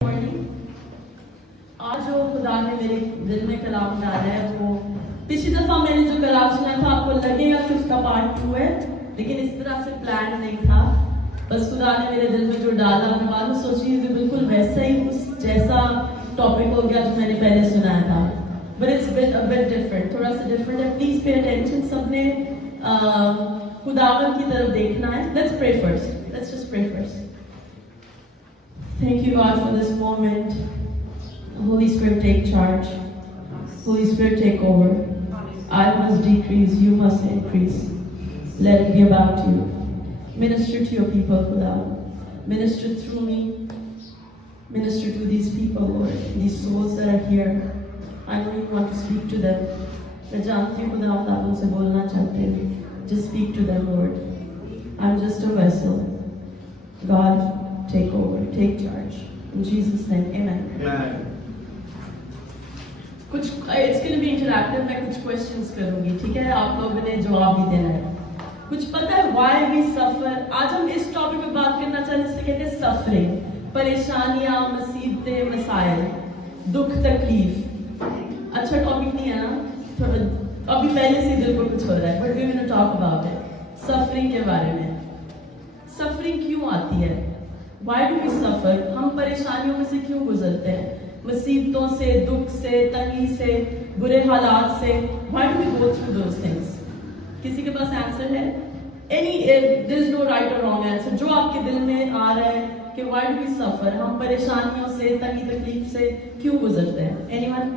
आज जो खुदा ने मेरे दिल में कलाम डाला है वो पिछली दफा मैंने जो कलाम सुना था आपको लगेगा कि उसका पार्ट 2 है, लेकिन इस तरह से प्लान नहीं था। बस खुदा ने मेरे दिल में जो डाला मैं बाद में सोची कि बिल्कुल वैसा ही उस जैसा टॉपिक हो गया जो मैंने पहले सुनाया था, बट इट्स बिट डिफरेंट, थोड़ा सा डिफरेंट है। प्लीज पे अटेंशन, सबने खुदावन की तरफ देखना है। Let's pray first, let's just pray first. Thank you, God, for this moment. Holy Spirit, take charge. Holy Spirit, take over. I must decrease, you must increase. Let it be about you. Minister to your people, Khuda. Minister through me. Minister to these people, Lord, these souls that are here. I know you want to speak to them. मैं जानती हूँ खुदा आप उनसे बोलना चाहते हैं. Just speak to them, Lord. I'm just a vessel. God, take over, take charge. In Jesus' name, amen. Amen. It's going to be interactive. मैं कुछ questions करूँगी, ठीक है? आप लोगों ने जवाब भी देना है. कुछ पता है why we suffer? आज हम इस टॉपिक पे बात करना चाहते हैं, जिसे कहते हैं suffering, परेशानियाँ, मुसीबतें, मसाइल, दुख, तकलीफ. अच्छा टॉपिक नहीं है ना? थोड़ा अभी पहले से दिल को कुछ हो रहा है, but we're going to talk about it. Suffering के बारे में. Suffering क्यों आती है? Why do we suffer? हम परेशानियों में से क्यों गुजरते हैं? मुसीबतों से, दुख से, तंगी से, बुरे हालात से. Why do we go through those things? किसी के पास आंसर है? There is no right or wrong answer. जो आपके दिल में आ रहा है कि why do we suffer? हम परेशानियों से, तंगी तकलीफ से क्यों गुजरते हैं? Anyone?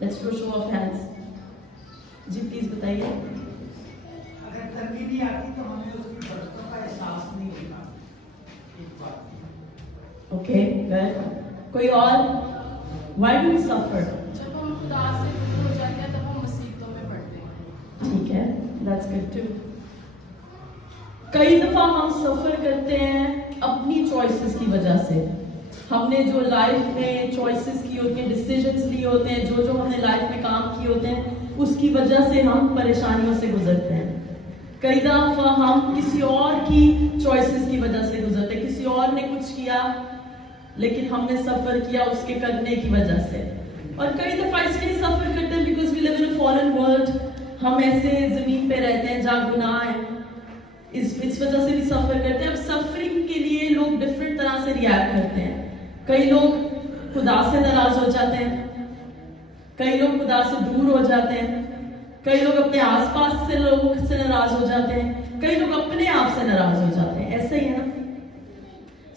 Let's do a show of hands. जी प्लीज बताइए. अगर तंगी नहीं आती तो हमें उसकी बरकत का एहसास नहीं होता. Okay, good. कोई और? Why do we suffer? जब हम खुदा से दूर हो जाते हैं तब हम मुसीबतों में पड़ते हैं. ठीक है, that's good too. कई दफा हम सफर करते हैं अपनी चॉइसेस की वजह से. हमने जो लाइफ में चॉइसेस की होती हैं, डिसीजंस लिए होते हैं, जो हमने लाइफ में काम किए होते हैं, उसकी वजह से हम परेशानियों से गुजरते हैं. कई दफा हम किसी और की चॉइसेस की वजह से गुजरते हैं. किसी और ने कुछ किया लेकिन हमने सफर किया उसके करने की वजह से. और कई दफा इसलिए सफर करते हैं because we live in a fallen world. हम ऐसे जमीन पे रहते हैं जहाँ गुनाह है, इस वजह से भी सफर करते हैं. अब सफरिंग के लिए लोग डिफरेंट तरह से रिएक्ट करते हैं. कई लोग खुदा से नाराज हो जाते हैं, कई लोग खुदा से दूर हो जाते हैं, कई लोग अपने आसपास से लोगों से नाराज हो जाते हैं, कई लोग अपने आप से नाराज हो जाते हैं. ऐसा ही है ना?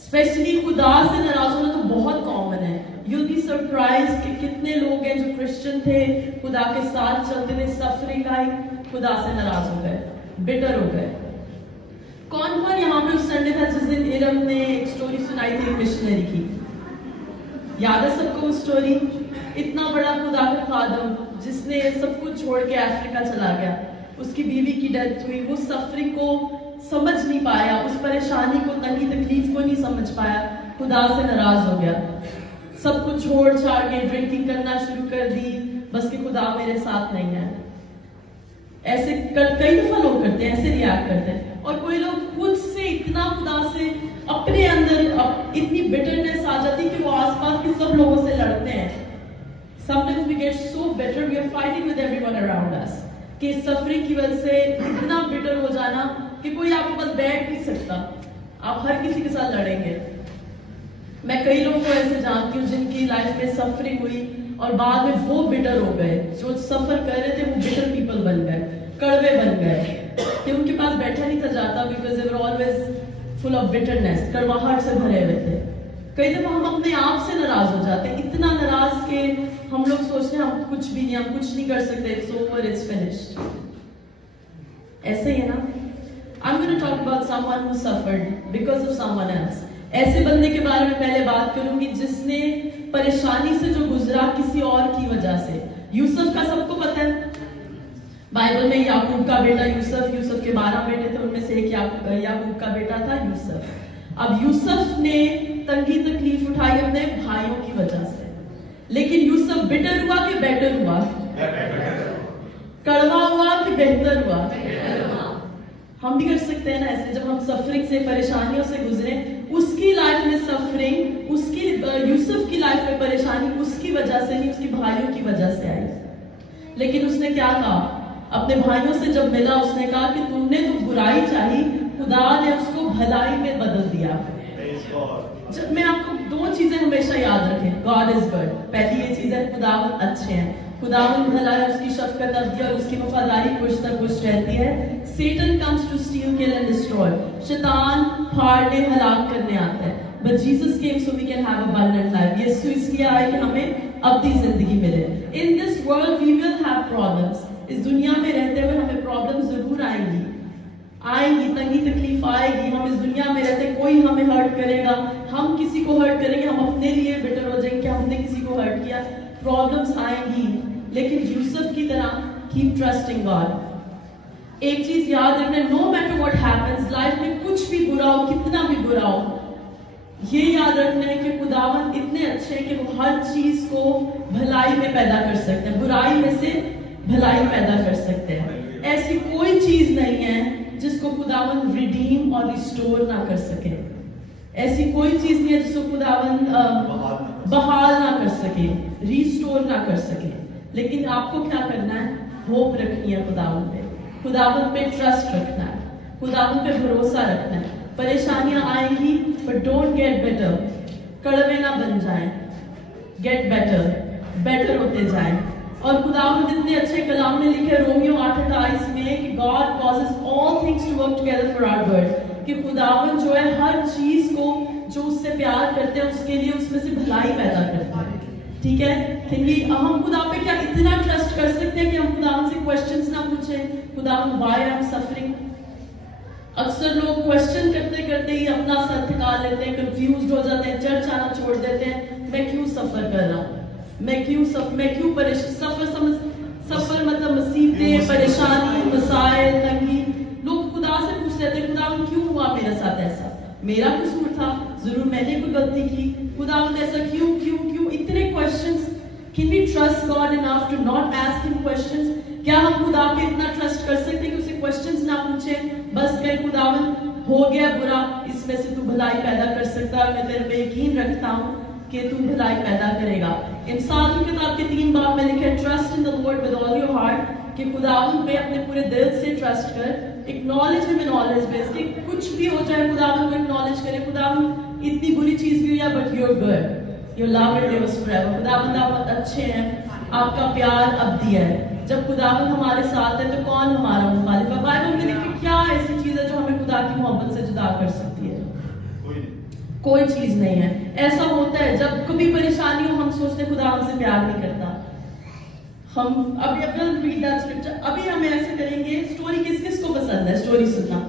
स्पेशली खुदा से नाराज होना तो बहुत कॉमन है. You'll be surprised कि कितने लोग हैं जो क्रिश्चियन थे, खुदा के साथ चलते थे, सफरिंग आई, खुदा से नाराज हो गए, बिटर हो गए. कौन यहाँ पे उस संडे था जिस दिन इरम ने एक स्टोरी सुनाई थी मिशनरी की? याद है सबको वो स्टोरी? इतना बड़ा खुदा का खादम जिसने सब कुछ छोड़ के अफ्रीका चला गया, उसकी बीवी की डेथ हुई, वो सफरिंग को समझ नहीं पाया, उस परेशानी को, तंगी तकलीफ को नहीं समझ पाया, खुदा से नाराज हो गया. सब कुछ छोड़ छाड़ के ड्रिंकिंग करना शुरू कर दी, बस कि खुदा मेरे साथ नहीं है. ऐसे कई दफा लोग करते हैं, ऐसे रिएक्ट करते हैं. और कोई लोग खुद से इतना खुदा से अपने अंदर इतनी बिटरनेस आ जाती है कि वो आसपास के सब लोगों से लड़ते हैं. Sometimes we get so bitter, we are fighting with everyone around us. कि सफरिंग की वजह से इतना बिटर हो जाना कि कोई आपके पास बैठ नहीं सकता, आप हर किसी के साथ लड़ेंगे. मैं कई लोगों को ऐसे जानती हूँ जिनकी लाइफ में सफरिंग हुई और बाद में वो बिटर हो गए. जो सफर कर रहे थे वो बिटर पीपल बन गए, कड़वे बन गए, कि उनके पास बैठा नहीं था जाता, because they were always full of bitterness, कड़वाहट से भरे हुए थे. कई दफा हम अपने आप से नाराज हो जाते हैं, इतना नाराज के हम लोग सोचते हैं हम कुछ भी नहीं, हम कुछ नहीं कर सकते, इट्स ओवर, इट्स फिनिश्ड. ऐसे ही है ना? I'm going to talk about someone who suffered because of someone else. ऐसे बंदे के बारे में पहले बात करूंगी जिसने परेशानी से जो गुजरा किसी और की वजह से. यूसुफ का सबको पता है, बाइबल में याकूब का बेटा यूसुफ के 12 बेटे थे, उनमें से एक याकूब का बेटा था यूसुफ. अब यूसुफ ने तंगी तकलीफ उठाई अपने भाइयों की वजह से, लेकिन यूसुफ बिटर हुआ कि बेटर हुआ? कड़वा हुआ कि बेहतर हुआ? हम भी कर सकते हैं ना ऐसे. जब हम सफरिंग से, परेशानियों से गुजरे, उसकी लाइफ में सफरिंग, उसकी کی وجہ سے نہیں، اس کی بھائیوں کی وجہ سے آئی. لیکن اس نے کیا کہا؟ اپنے بھائیوں سے جب ملا اس نے کہا کہ تم نے تو برائی چاہی، خدا نے اس کو بھلائی میں بدل دیا. جب میں آپ کو دو چیزیں ہمیشہ یاد رکھیں، گاڈ از گڈ. پہلی یہ چیز ہے خداوند اچھے ہیں، خداوند بھلا ہے، اس کی شفقت ابدی اور اس کی وفاداری کچھ نہ کچھ رہتی ہے. سیٹن کمز ٹو اسٹیل کل اینڈ ڈسٹروائے. شیطان پھاڑنے ہلاک کرنے آتا ہے. But Jesus came so we can have abundant life. یسوع اس لیے آئے کہ ہمیں ابدی زندگی ملے. In this world we will have problems. اس دنیا میں رہتے ہوئے ہمیں پرابلم ضرور آئیں گی، تنگی تکلیف آئے گی. ہم اس دنیا میں رہتے، کوئی ہمیں ہرٹ کرے گا، ہم کسی کو ہرٹ کریں گے، ہم اپنے لیے بٹر ہو جائیں گے کہ ہم نے کسی کو ہرٹ کیا. پرابلمس آئیں گی، لیکن یوسف کی طرح keep trusting God. ایک چیز یاد رکھنا، no matter what happens، life میں کچھ بھی برا ہو، کتنا بھی برا ہو، یہ یاد رکھنا ہے کہ خداوند اتنے اچھے ہیں کہ وہ ہر چیز کو بھلائی میں پیدا کر سکتے ہیں، برائی میں سے بھلائی پیدا کر سکتے ہیں. ایسی کوئی چیز نہیں ہے جس کو خداوند ریڈیم اور ریسٹور نہ کر سکے. ایسی کوئی چیز نہیں ہے جس کو خداوند بحال نہ کر سکے، ریسٹور نہ کر سکے. لیکن آپ کو کیا کرنا ہے؟ ہوپ رکھنی ہے خداوند پہ، خداوند پہ ٹرسٹ رکھنا ہے، خداوند پہ بھروسہ رکھنا ہے. پریشانیاں آئیں گی but don't get better. کڑوے نہ بن جائیں، get better، better ہوتے جائیں. اور خداوند اتنے اچھے کلام میں لکھے رومیو 8:28 میں کہ God causes all things to work together for our good. کہ خداوند جو ہے ہر چیز کو جو اس سے پیار کرتے ہیں اس کے لیے اس میں سے بھلائی پیدا کرتا ہے. ٹھیک ہے، ہم خدا پہ کیا اتنا ٹرسٹ کر سکتے ہیں کہ ہم خداوند سے کوشچنز نہ پوچھیں، خداوند why I'm suffering. اکثر لوگ کوشچن کرتے کرتے ہی اپنا سر تھکا لیتے ہیں، کنفیوزڈ ہو جاتے ہیں، چرچ آنا چھوڑ دیتے ہیں. میں کیوں سفر کر رہا ہوں، میں کیوں سفر مطلب مصیبتیں، پریشانی، مسائل، تنگی. لوگ خدا سے پوچھتے ہیں خداوند کیوں ہوا میرے ساتھ ایسا، میرا قصور تھا، ضرور میں نے کوئی غلطی کی، خداوند ایسا کیوں کیوں کیوں. اتنے questions. Can we trust God enough to not ask him questions? کیا ہم خدا پہ اتنا ٹرسٹ کر سکتے ہیں کہ اسے کوشچنز نہ پوچھیں، بس کہ خداوند ہو گیا برا، اس میں سے تو بھلائی پیدا کر سکتا ہے، میں تیرے پہ یقین رکھتا ہوں کہ تو بھلائی پیدا کرے گا. انسان کی کتاب کے 3 باب میں لکھا ہے trust in the Lord with all your heart، کہ خداوند پہ اپنے پورے دل سے ٹرسٹ کر. اکنالج ہم نالج بیس، کہ کچھ بھی ہو جائے خداوند کو اکنالج کرے. خداوند اتنی بری چیز بھی ہوئی ہے but you are good, your love endures forever. خداوند آپ اچھے ہیں، آپ کا پیار ابدی ہے. جب خداوند ہمارے ساتھ ہے تو کون ہمارا مخالف ہے؟ بائبل میں لکھی کیا ایسی چیز ہے جو ہمیں خدا کی محبت سے جدا کر سکتی ہے؟ کوئی چیز نہیں ہے. ایسا ہوتا ہے جب کبھی پریشانی ہو ہم سوچتے خدا ہم سے پیار نہیں کرتا. ہم ابھی ہم ایسے کریں گے. اسٹوری کس کس کو پسند ہے؟ اسٹوری سننا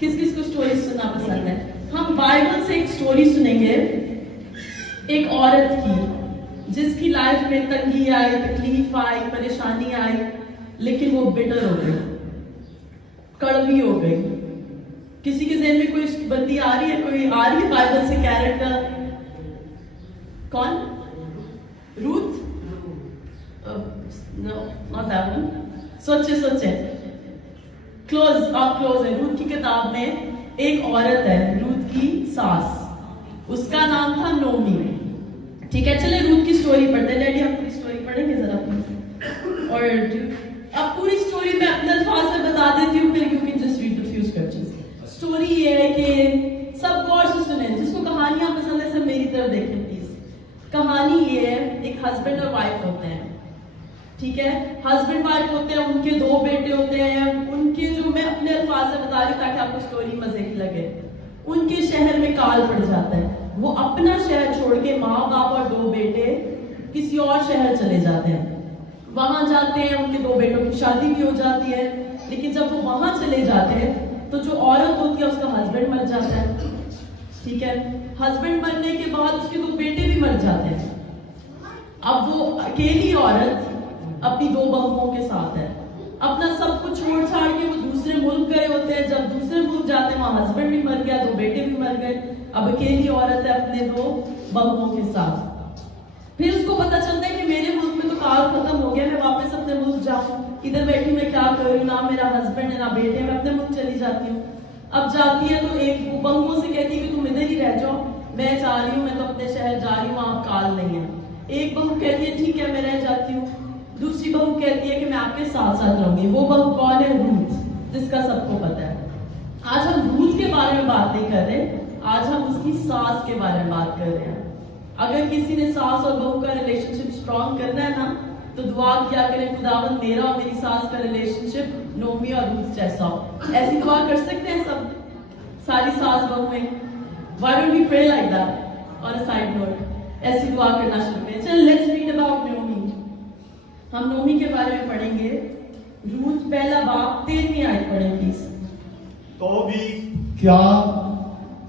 کس کس کو اسٹوری سننا پسند ہے؟ ہم بائبل سے ایک اسٹوری سنیں گے ایک عورت کی جس کی لائف میں تنگی آئی، تکلیف آئی، پریشانی آئی، لیکن وہ بٹر ہو گئی، کڑوی ہو گئی. کسی کے ذہن میں کوئی بندی آ رہی ہے، کوئی آ رہی ہے بائبل سے کیریکٹر؟ کون؟ روت؟ نو ناٹ دیٹ ون. سوچے کلوز، آپ کلوز ہیں. روت کی کتاب میں ایک عورت ہے، روت کی ساس، اس کا نام تھا نومی. ٹھیک ہے، چلے روت کی سٹوری پڑھتے ہیں. ڈیڈی آپ پوری سٹوری پڑھیں گے ذرا پلیز؟ اور اب پوری سٹوری میں اپنے الفاظ میں بتا دیتی ہوں، پھر you can just read the few scriptures. Story یہ ہے کہ سب غور سے سنیں، جس کو کہانیاں پسند ہے سب میری طرف دیکھیں پلیز. کہانی یہ ہے، ایک ہسبینڈ اور وائف ہوتے ہیں. ٹھیک ہے، ہسبینڈ وائف ہوتے ہیں، ان کے 2 بیٹے ہوتے ہیں. ان کے جو میں اپنے الفاظ سے بتا رہی ہوں تاکہ آپ کو سٹوری مزے کی لگے. ان کے شہر میں کال پڑ جاتا ہے، وہ اپنا شہر چھوڑ کے ماں باپ اور 2 بیٹے کسی اور شہر چلے جاتے ہیں. وہاں جاتے ہیں، ان کے 2 بیٹوں کی شادی بھی ہو جاتی ہے. لیکن جب وہ وہاں چلے جاتے ہیں تو جو عورت ہوتی ہے اس کا ہسبینڈ مر جاتا ہے. ٹھیک ہے، ہسبینڈ مرنے کے بعد اس کے 2 بیٹے بھی مر جاتے ہیں. اب وہ اکیلی عورت اپنی 2 بہوؤں کے ساتھ ہے. اپنا سب کچھ چھوڑ چھاڑ کے وہ دوسرے ملک گئے ہوتے ہیں. جب دوسرے ملک جاتے ہیں وہاں ہسبینڈ بھی مر گیا، 2 بیٹے بھی مر گئے. اب اکیلی عورت ہے اپنے 2 بہوؤں کے ساتھ. پھر اس کو پتا چلتا ہے کہ میرے ملک میں تو کال ختم ہو گیا، میں واپس اپنے ملک جاؤں. ادھر بیٹھی میں کیا کروں، نہ میرا ہسبینڈ ہے نہ بیٹے، میں اپنے ملک چلی جاتی ہوں. اب جاتی ہے تو ایک بہوؤں سے کہتی ہے کہ تم ادھر ہی رہ جاؤ، میں جا رہی ہوں، میں تو اپنے شہر جا رہی ہوں، وہاں کال نہیں ہے. ایک بہو کہتی ہے ٹھیک ہے میں رہ جاتی ہوں, دوسری بہو کہتی ہے کہ میں آپ کے ساتھ ساتھ رہوں گی. وہ بہو کون ہے؟ روت, جس کا سب کو پتا ہے. آج ہم روت کے بارے میں بات نہیں کر رہے, آج ہم اس کی ساس کے بارے میں بات کر رہے ہیں. اگر کسی نے ساس اور بہو کا ریلیشن شپ اسٹرانگ کرنا ہے نا تو دعا کیا کریں خداوند میرا اور میری ساس کا ریلیشن شپ نومی اور روت جیسا ہو. ایسی دعا کر سکتے ہیں سب, ساری ساس بہویں؟ Why don't we pray like that? On a side note, ایسی دعا کرنا شروع کریں. چل let's read about نومی. ہم نومی کے بارے میں پڑھیں گے. روت پہلا باب 13ویں آیت پڑھیں پلیز. تو بھی کیا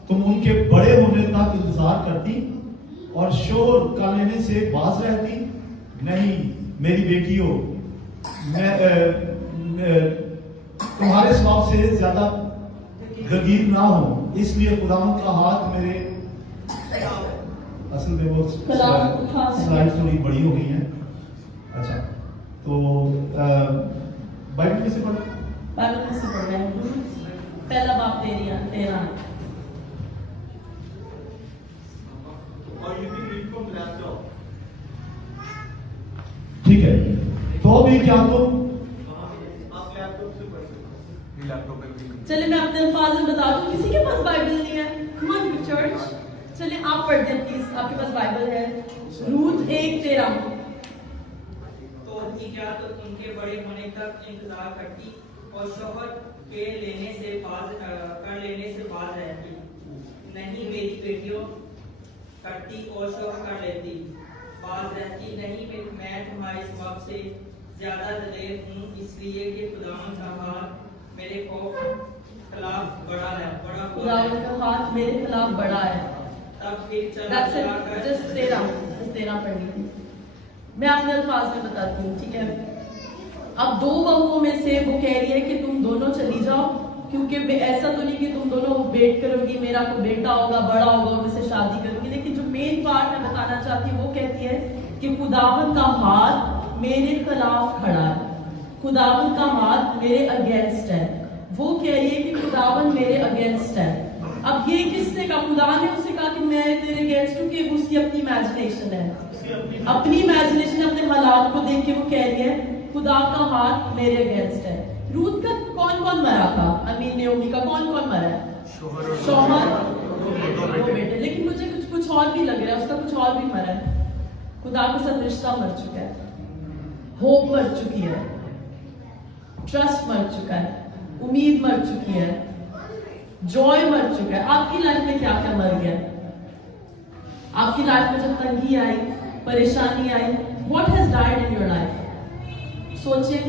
تم ان کے بڑے ہونے تک انتظار کرتی اور شوہر کا لینے سے باز رہتی؟ نہیں میری بیٹیوں, میں تمہارے سواب سے زیادہ دگیر نہ ہوں, اس لیے خداوند کا ہاتھ میرے, اصل میں وہ سلائڈ تھوڑی بڑی ہو گئی ہیں. اچھا تو بائبل میں سے پڑھو. بائبل میں سے پڑھ رہے ہیں. پہلا باب 13. ٹھیک ہے. تو بھی کیا تم, چلے میں اپنے الفاظ میں بتا دوں, کسی کے پاس بائبل نہیں ہے؟ Come on church, چلے آپ پڑھ دیں پلیز, آپ کے پاس بائبل ہے. روت 1:13. تو بھی کیا تو ان کے بڑے ہونے تک انتظار کرتی اور شوہر کے لینے سے باز رہتی؟ نہیں میری بیٹیوں کرتی اور شوہر کر لیتی باز رہتی. نہیں میں تمہارے سبب سے زیادہ دلیر ہوں, اس لیے کہ خداوند کا ہاتھ میرے خلاف بڑا ہے. خداوند کا ہاتھ میرے خلاف بڑا ہے. تب پھر چلا کر جس 13 پڑھنی تھی. میں اپنے الفاظ میں بتاتی ہوں, ٹھیک ہے. اب دو بہوؤں میں سے وہ کہہ رہی ہے کہ تم دونوں چلی جاؤ, کیونکہ ایسا تو نہیں کہ تم دونوں ویٹ کرو گی میرا کوئی بیٹا ہوگا بڑا ہوگا اور میں سے شادی کروں گی. لیکن جو مین پارٹ میں بتانا چاہتی ہوں وہ کہتی ہے کہ خداوند کا ہاتھ میرے خلاف کھڑا ہے, خداوند کا ہاتھ میرے اگینسٹ ہے. وہ کہہ رہی ہے کہ خداوند میرے اگینسٹ ہے. اب یہ کس نے کہا؟ خدا نے اس سے کہا کہ میں تیرے اگینسٹ ہوں, کہ اس کی اپنی امیجنیشن ہے, اپنی امیجنیشن, اپنے حالات کو دیکھ کے وہ کہہ رہی ہے خدا کا ہاتھ میرے اگینسٹ ہے. روت کا کون کون مرا تھا؟ نعومی کا کون کون مرا ہے؟ شوہر, دو بیٹے. لیکن مجھے کچھ اور بھی لگ رہا ہے, اس کا کچھ اور بھی مرا ہے. خدا کے ساتھ رشتہ مر چکا ہے, ہوپ مر چکی ہے, ٹرسٹ مر چکا ہے, امید مر چکی ہے, جوائے مر چکا ہے. آپ کی لائف میں کیا کیا مر گیا؟ آپ کی لائف میں جب تنگی آئی, پریشانی آئی, what has died in your life? سوچیں,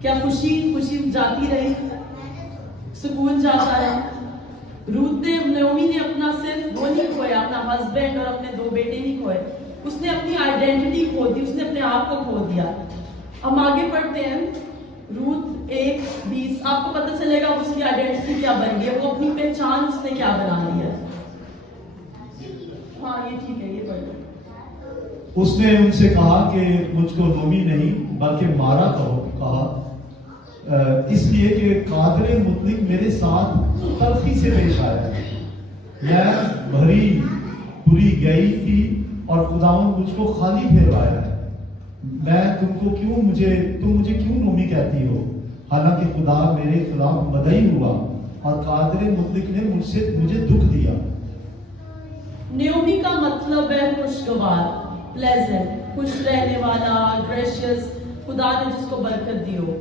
کیا خوشی جاتی رہی, سکون جاتا ہے؟ روت نے, نعومی نے اپنا صرف وہ نہیں کھویا, اپنا ہسبینڈ اور اپنے دو بیٹے نہیں کھوئے, اس نے اپنی آئیڈینٹی کھو دی, اس نے اپنے آپ کو کھو دیا. ہم آگے پڑھتے ہیں. روت 1:20. آپ کو پتہ چلے گا اس کی آئیڈینٹی کیا بن گئی ہے, وہ اپنی پہچان اس نے کیا بنا لی ہے. ہاں یہ ٹھیک ہے, یہ پڑھ لو. اس نے ان سے کہا کہ مجھ کو نومی نہیں بلکہ مارا کہا, اس لیے کہ قادر مطلق میرے ساتھ تلخی سے پیش آیا ہے. میں بھری گئی تھی اور خداوند مجھ کو خالی پھیروایا ہے. میں تم مجھے کیوں نومی کہتی ہو, حالانکہ خدا میرے خلاف مدعی ہوا اور قادر مطلق نے مجھے دکھ دیا. نعومی کا مطلب ہے خوشگوار, پلیزنٹ, خوش رہنے والا, گریشیس, خدا نے جس کو برکت دی ہو.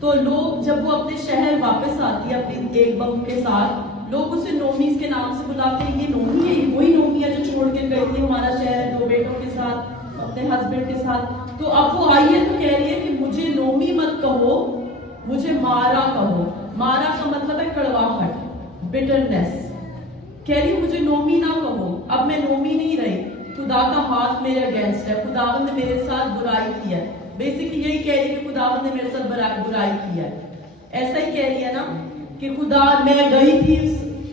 تو لوگ جب وہ اپنے شہر واپس آتی ہے اپنی ایک بہو کے ساتھ, لوگ اسے نومی کے نام سے بلاتے ہیں. یہ نومی ہے, یہ وہی نومی ہے جو چھوڑ کے گئی تھی ہمارا شہر 2 بیٹوں کے ساتھ, اپنے ہسبینڈ کے ساتھ. تو اب وہ آئی ہے تو کہہ رہی ہے کہ مجھے نومی مت کہو, مجھے مارا کہو. مارا کا مطلب ہے کڑواہٹ, بٹرنس. کہہ رہی ہے مجھے نومی نہ کہو, اب میں نومی نہیں رہی, خدا کا ہاتھ میرے اگینسٹ ہے, خداوند نے میرے ساتھ برائی کی ہے. بیسکلی یہی کہہ رہی ہے کہ خداوند نے میرے ساتھ برائی کی ہے. ایسا ہی کہہ رہی ہے نا کہ خدا, میں گئی تھی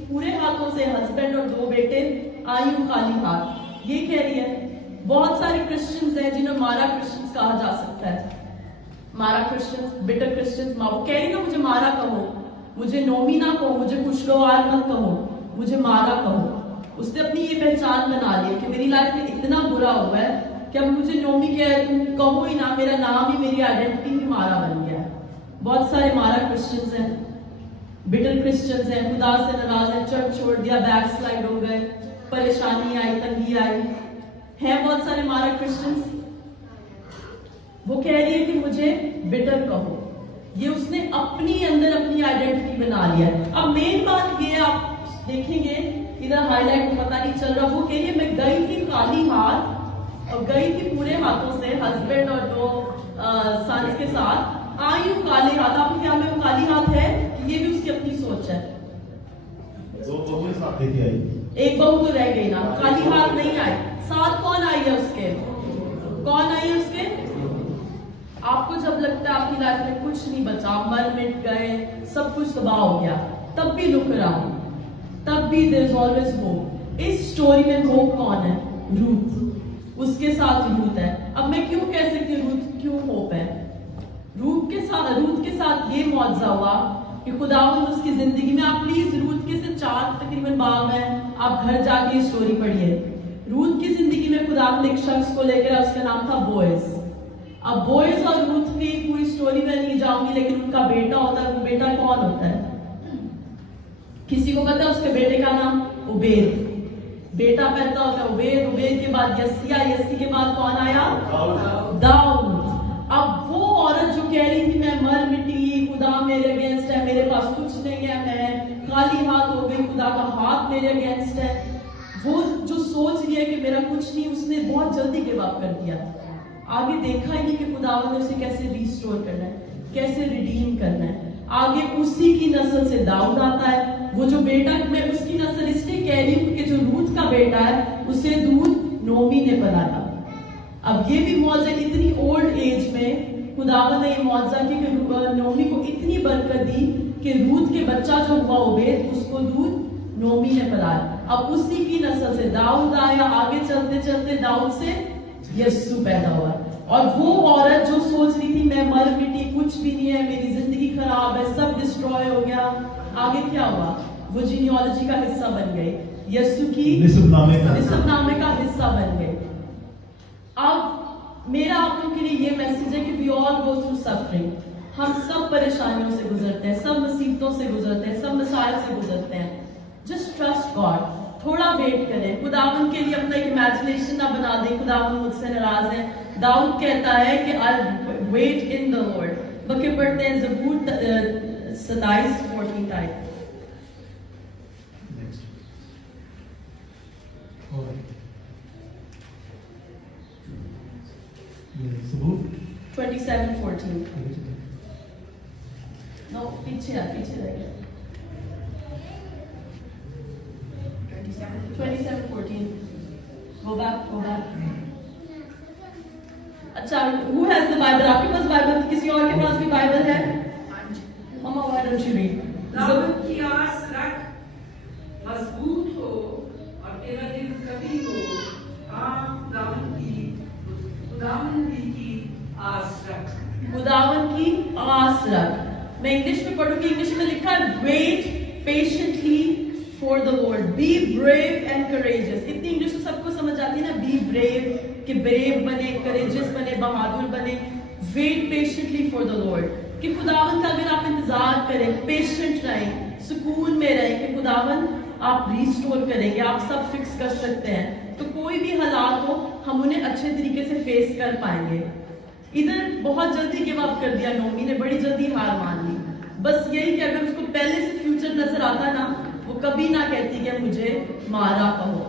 پورے ہاتھوں سے, ہسبینڈ اور 2 بیٹے, آئی ہوں خالی ہاتھ. یہ کہہ رہی ہے. بہت سارے کرسچنز ہیں جنہیں مارا کرسچنز کہا جا سکتا ہے. مارا کرسچنز, بٹر کرسچنز. وہ کہہ رہی ہے نا مجھے مارا کہو, مجھے نومی نہ کہو, مجھے خوشگوار مت کہو, مجھے مارا کہو. اس نے اپنی یہ پہچان بنا لی کہ میری لائف میں اتنا برا ہوا ہے कि अब मुझे नोमी क्या है, तुम कहो ही ना, मेरा नाम ही, मेरी आइडेंटिटी ही मारा बन गया है। बहुत सारे मारा क्रिश्चियंस हैं, बिटर क्रिश्चियंस हैं, खुदा से नाराज हैं, चर्च छोड़ दिया, बैक स्लाइड हो गए, परेशानी आई, तंगी आई है। बहुत सारे मारा क्रिश्चियंस, वो कह रही है कि मुझे बिटर कहो। ये उसने अपनी अंदर अपनी आइडेंटिटी बना लिया। अब मेन बात ये, आप देखेंगे इधर हाईलाइट में पता नहीं चल रहा, वो कह रही है मैं गई थी खाली हाथ, और गई थी पूरे हाथों से, हस्बैंड और 2 सन्स के साथ, आई हूँ काले हाथ। आपको क्या में वो काली हाथ है? ये भी उसकी अपनी सोच है। 2 बहुएं साथ लेके आई, एक बहू तो रह गई ना, खाली हाथ नहीं आई। साथ कौन आई है उसके? कौन आई है उसके? आपको जब लगता है आपकी लाइफ में कुछ नहीं बचा, मर मिट गए, सब कुछ तबाह हो गया, तब भी लुक अराउंड, तब भी देयर इज ऑलवेज होप। इस स्टोरी में होप कौन है? रूथ। उसके साथ रूथ है। अब मैं क्यों कह सकती हूँ रूथ क्यों होप है? रूथ के साथ ये मौजज़ा हुआ कि खुदावंद उसकी जिंदगी में, आप प्लीज रूथ के से 4 तकरीबन बाब है, आप घर जाके स्टोरी पढ़िए। रूथ की जिंदगी में खुदावंद एक शख्स को लेकर, उसका नाम था बोएज। अब बोएज और रूथ की पूरी स्टोरी में नहीं जाऊंगी, लेकिन उनका बेटा होता है। वो बेटा कौन होता है? किसी को पता है उसके बेटे का नाम? ओबेद। बेटा पैदा होता है ओबेद, ओबेद के बाद यस्सिया, यस्सी के बाद कौन आया? दाऊद। अब वो औरत जो कह रही थी मैं मर मिटी, खुदा मेरे अगेंस्ट है, मेरे पास कुछ नहीं है, मैं खाली हाथ हो गई, खुदा का हाथ मेरे अगेंस्ट है, वो जो सोच रही है कि मेरा कुछ नहीं, उसने बहुत जल्दी गिव अप कर दिया। आगे देखा ही नहीं कि खुदावन ने उसे कैसे रिस्टोर करना है, कैसे रिडीम करना है। आगे उसी की नस्ल से दाऊद आता है। वो जो बेटा, मैं उसकी नस्ल इसलिए कह रही हूँ कि जो रूथ का बेटा है उसे दूध नोमी ने बनाया। अब ये भी मौजा, इतनी ओल्ड एज में खुदावन ने ये मौजा की कि नोमी को इतनी बरकत दी कि रूथ के बच्चा जो हुआ ओबेद, उसको दूध नोमी ने पिलाया। अब उसी की नस्ल से दाऊद आया। आगे चलते चलते दाऊद से यस्सु पैदा हुआ। और वो औरत जो सोच रही थी मैं मर मिटी, कुछ भी नहीं है, मेरी जिंदगी खराब है, सब डिस्ट्रॉय हो गया, आगे क्या हुआ? वो जीनियोलॉजी का हिस्सा बन गई, यस्सु की निस्बतनामे का हिस्सा बन गई। अब मेरा आप लोगों के लिए ये मैसेज है कि we all go through suffering. हम सब परेशानियों से गुजरते हैं, सब मुसीबतों से गुजरते हैं, सब मसाइल से गुजरते हैं। जस्ट ट्रस्ट गॉड, थोड़ा वेट करें। खुदावन के लिए अपना एक इमेजिनेशन ना बना दें, खुदावन मुझसे नाराज है। दाऊद कहता है कि I wait in the Lord. बल्कि पढ़ते हैं ज़बूर 27:14 टाइप। ज़बूर 27:14। नो, पीछे रह गया। 27:14। Go back. अच्छा, who has the Bible? आपके पास बाइबल? किसी और के पास भी बाइबल है? Mama, why don't you read? Dawood की आस रख, मजबूत हो और तेरा दिल कभी हो। खुदावन की आस रख। खुदावन की आस रख। मैं इंग्लिश में पढ़ूंगी। इंग्लिश में लिखा है wait patiently for the Lord, be brave and courageous. इतनी इंग्लिश तो सबको समझ आती है ना, बी ब्रेव, कि ब्रेव बने, करेजियस बने, बहादुर बने। Wait patiently for the Lord, कि खुदावन का अगर आप इंतजार करें, पेशेंट रहें, सुकून में रहें कि खुदावन आप रिस्टोर करेंगे, आप सब फिक्स कर सकते हैं, तो कोई भी हालात हो हम उन्हें अच्छे तरीके से फेस कर पाएंगे। इधर बहुत जल्दी गिव अप कर दिया नोमी ने, बड़ी जल्दी हार मान ली। बस यही कि अगर उसको पहले से फ्यूचर नजर आता ना, वो कभी ना कहती कि मुझे मारा कहो।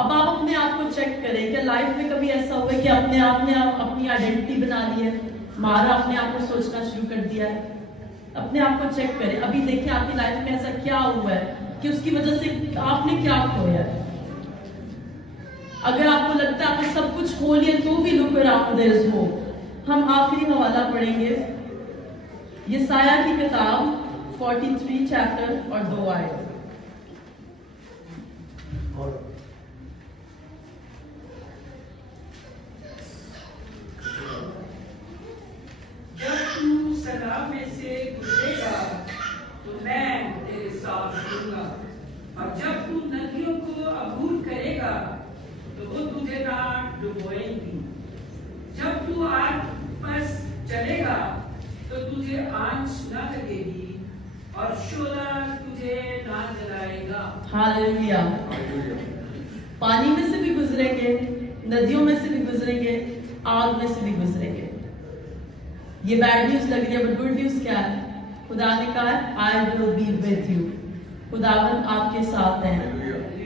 अब आप अपने आप को चेक करें कि लाइफ में कभी ऐसा हुआ कि अपने आप ने अपनी आइडेंटिटी बना ली है, मारा अपने आप को सोचना शुरू कर दिया है। अपने आप को चेक करें। अभी देखें आपकी लाइफ में ऐसा क्या हुआ है कि उसकी वजह से आपने क्या खोया है। अगर आपको लगता है आपने सब कुछ खो लिया तो भी look around, there is hope. हम आखिरी हवाला पढ़ेंगे, यशायाह की किताब 43 चैप्टर और 2 आयत। जब तू सलाह में से गुजरेगा तो मैं तेरे साथ दूंगा, और जब तू नदियों को अबूर करेगा तो वो तुझे ना डुबोएंगी। तू आग पर चलेगा तो तुझे आंच न लगेगी और शोला तुझे ना जलाएगा। हालेलुया। पानी में से भी गुजरेंगे, नदियों में से भी गुजरेंगे, आग में से भी गुजरेंगे। ये बैड न्यूज लग रही है, बट गुड न्यूज क्या है? खुदा ने कहा है I will be with you. खुदावन आपके साथ है।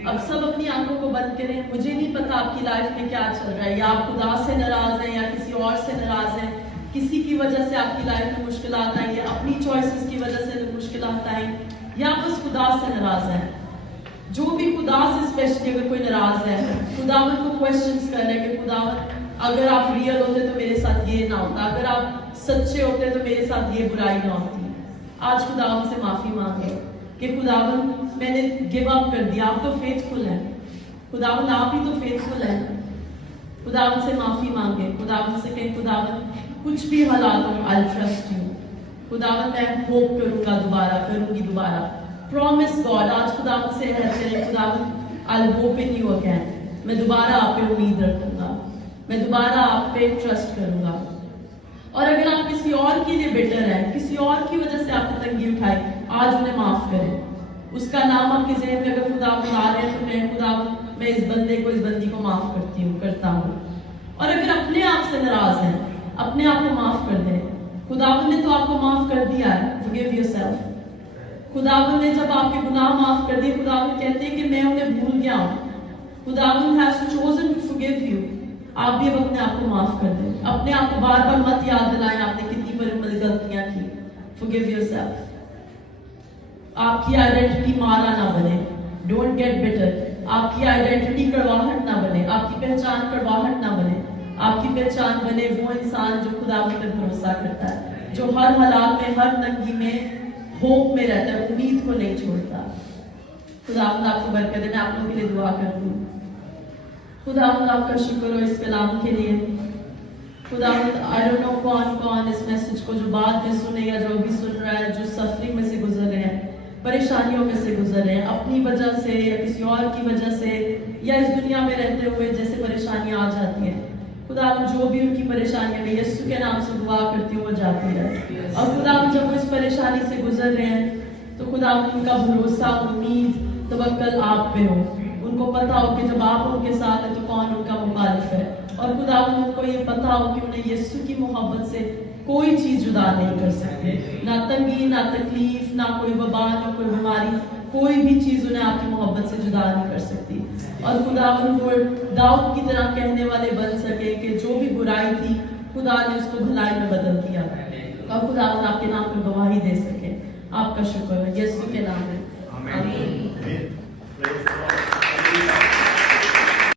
अब सब अपनी आंखों को बंद करें। मुझे नहीं पता आपकी लाइफ में क्या चल रहा है, या आप खुदा से नाराज हैं या किसी और से नाराज हैं, किसी की वजह से आपकी लाइफ में मुश्किलात आई है, अपनी चॉइसेस की वजह से मुश्किलात आई, या बस खुदा से नाराज है। जो भी खुदा से स्पेशली अगर कोई नाराज है, खुदावन को क्वेश्चंस कर रहे हैं कि खुदावन अगर आप रियल होते तो मेरे साथ ये ना होता, अगर आप सच्चे होते तो मेरे साथ ये बुराई ना होती। आज खुदावन से माफी मांगे कि खुदावन मैंने गिव अप कर दिया, आप तो फेथफुल हैं। खुदावन आप ही तो फेथफुल हैं। खुदावन से माफी मांगे, खुदावन से कहें खुदावन कुछ भी हालात हो आई ट्रस्ट यू। खुदावन मैं होप करूंगा, दोबारा करूंगी दोबारा। प्रॉमिस गॉड, आज खुदावन से कहते हैं खुदावन I hope in you again. मैं दोबारा आप पे उम्मीद रखूंगा, मैं दोबारा आप पे ट्रस्ट करूंगा। और अगर आप किसी और के लिए बेटर हैं, किसी और की वजह से आपने तंगी उठाई, आज उन्हें माफ करें। उसका नाम आपके ज़हन में अगर खुदा बुला रहे हैं तो मैं खुदा मैं इस बंदे को, इस बंदी को माफ करता हूँ। और अगर अपने आप से नाराज हैं, अपने आप को माफ कर दें। खुदावन ने तो आपको माफ कर दिया है, forgive yourself। खुदावन ने जब आपके गुनाह माफ कर दिए, खुदावन कहते हैं कि मैं उन्हें भूल गया हूँ। खुदावन has chosen to forgive you। आप भी अब अपने आप को माफ कर दें। अपने आप को बार बार मत याद दिलाएं आपने कितनी बड़ी गलतियां की। forgive yourself। आपकी आइडेंटिटी मारा ना बने, डोंट गेट बिटर। आपकी आइडेंटिटी कड़वाहट ना बने, आपकी पहचान कड़वाहट ना बने। आपकी पहचान बने वो इंसान जो खुदा पर भरोसा करता है, जो हर हालात में, हर तंगी में होप में रहता है, उम्मीद को नहीं छोड़ता। खुदा आपको बरकत दे। मैं आप लोगों के लिए दुआ करती हूँ। खुदा आपका शुक्र हो इस कलाम के लिए। खुदा आई डोंट नो कौन कौन इस मैसेज को जो बाद में सुने या जो अभी सुन रहा है, जो सफरिंग में से गुजर रहे हैं, परेशानियों में से गुजर रहे हैं, अपनी वजह से या किसी और की वजह से, या इस दुनिया में रहते हुए जैसे परेशानियां आ जाती हैं। खुदा जो भी उनकी परेशानियां में यीशु के नाम से दुआ करती हूँ वो जाती है। और खुदा जब वो इस परेशानी से गुजर रहे हैं तो खुदा उनका भरोसा, उम्मीद, तवक्कल आप पे हो। उनको पता हो कि जब आप उनके साथ हैं तो कौन उनका मुखालिफ है। और खुदा उनको ये पता हो कि उन्हें यीशु की मोहब्बत से कोई चीज जुदा नहीं कर सकते। ना तंगी, ना तकलीफ, ना कोई वबा, ना कोई बीमारी, कोई भी चीज उन्हें आपकी मोहब्बत से जुदा नहीं कर सकती। और खुदा उनको दाऊद की तरह कहने वाले बन सके कि जो भी बुराई थी खुदा ने उसको भलाई में बदल दिया, और खुदा आपके नाम पर गवाही दे सके। आपका शुक्र है, यीशु के नाम में आमीन।